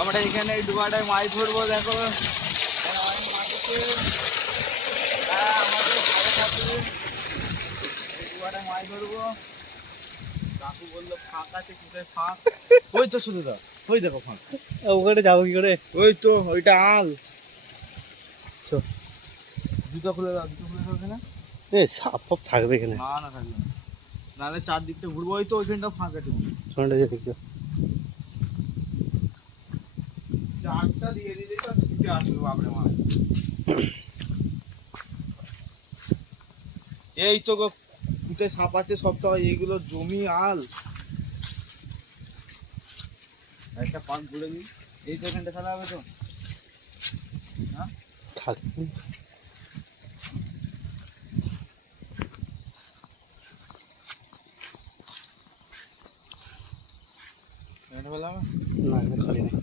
আমরা এখানে ডুবাটায় মাছ ধরবো দেখো। ডুবাটায় মাছ ধরবো। কাকু বললো ফাঁক আছে, কোথায় ফাঁক? ওই তো শুধু দা, ওই দেখো ফাঁক। ওখানে যাবো কি করে? ওই তো ওইটা আল। জুতো খুলে দাও, জুতো খুলে দাও এখানে। সাপ ফাপ থাকবে এখানে? না না থাকবে না, নাহলে চারদিকটা ঘুরবো। ওই তো ওইখানটা ফাঁক আছে। শোনটা দিয়ে দেখবে। চারটা দিয়ে দিলে তো ছুটে আসবে বাপরে মা। এই তো গো, কুটে সাপ আছে সব। তো এইগুলো জমি আল। একটা পাক ঘুরে দিই। এই তো এখানটা খেলা হবে তো। হ্যাঁ থাকবে। এখানে খেলা হবে না, এখানে খালি নেই।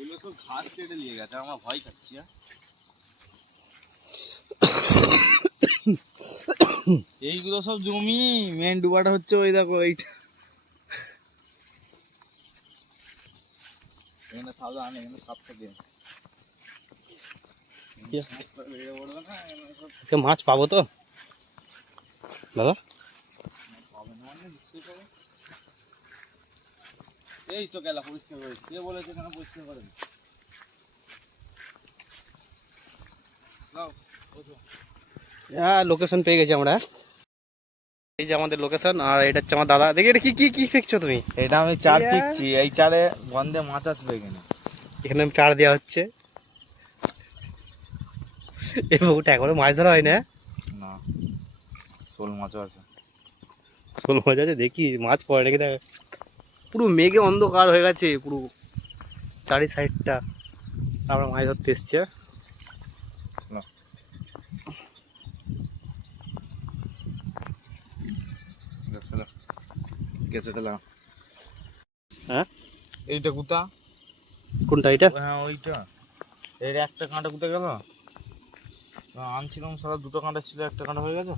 এগুলো তো ঘাস কেটে নিয়ে গেছে, আমরা ভয় খাচ্ছি। এইগুলো সব জমি। মেন ডুবাটা হচ্ছে ওই দেখো এইটা। এখানে সাবধান, এখানে সাপ থাকে। আজকে মাছ পাবো তো দাদা? এই তো গেলা পরিষ্কার করে। কে বলেছে এখানে পরিষ্কার করেন? হ্যাঁ, লোকেশন পেয়ে গেছি আমরা। এই যে আমাদের লোকেশন, আর এটা হচ্ছে আমার দাদা। দেখি এটা কি কি কি ফেকছো তুমি? এটা আমি চার পিকছি। এই চারে গন্ধে মাছ আসবে এখানে। এখানে চার দেওয়া হচ্ছে। এই পুকুরটা এখনো মাছ ধরা হয় না? না, শোল মাছও আছে। শোল মাছ আছে, দেখি মাছ পড়ে নাকি। দেখ, পুরো মেঘে অন্ধকার হয়ে গেছে পুরো চারি সাইডটা। আমরা মাছ ধরতে এসছি। হ্যাঁ, এইটা কুতা। কোনটা এটা? হ্যাঁ ওইটা। এর একটা কাঁটা কুতে গেল। আনছিলাম সারা দুটো কাঁটা ছিল, একটা কাঁটা হয়ে গেছে।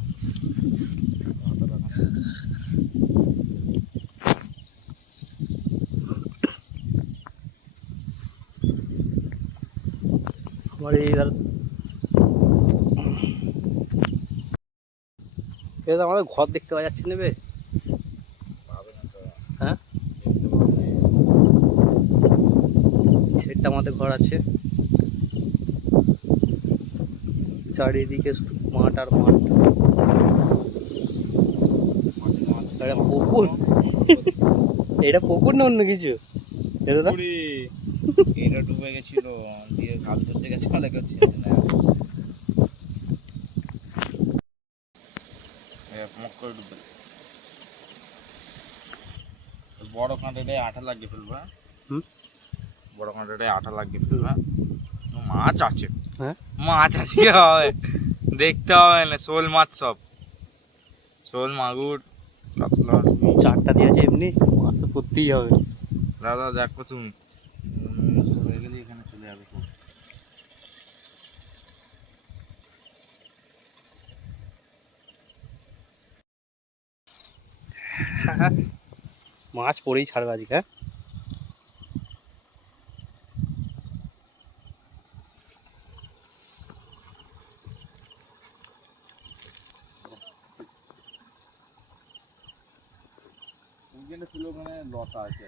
আমার এই এটা আমাদের ঘর দেখতে পাওয়া যাচ্ছে নেবে। হ্যাঁ, সেটা আমাদের ঘর আছে। চারিদিকে শুধু মাঠ আর মাঠ। পুকুর? এটা পুকুর না অন্য কিছু? দাদা এটা ডুবে গেছিল, দিয়ে ঘাট ধরতে গেছে, অনেক হচ্ছে না। ডুবে বড় কাঁটাটায় আঠা লাগিয়ে ফেলবো। বড় কাঁটাটায় আঠা লাগিয়ে ফেলবো। মাছ আছে। হ্যাঁ, মাছ আছে, কি হবে দেখতে হবে না। শোল মাছ সব, শোল মাগুর কাতলা। চারটা দিয়েছে এমনি, মাছ তো করতেই হবে। দাদা দেখো তুমি হয়ে গেলে এখানে চলে যাবে সব। মাছ পড়েই ছাড়বে আজকে। হ্যাঁ, ওখানে লতা আছে।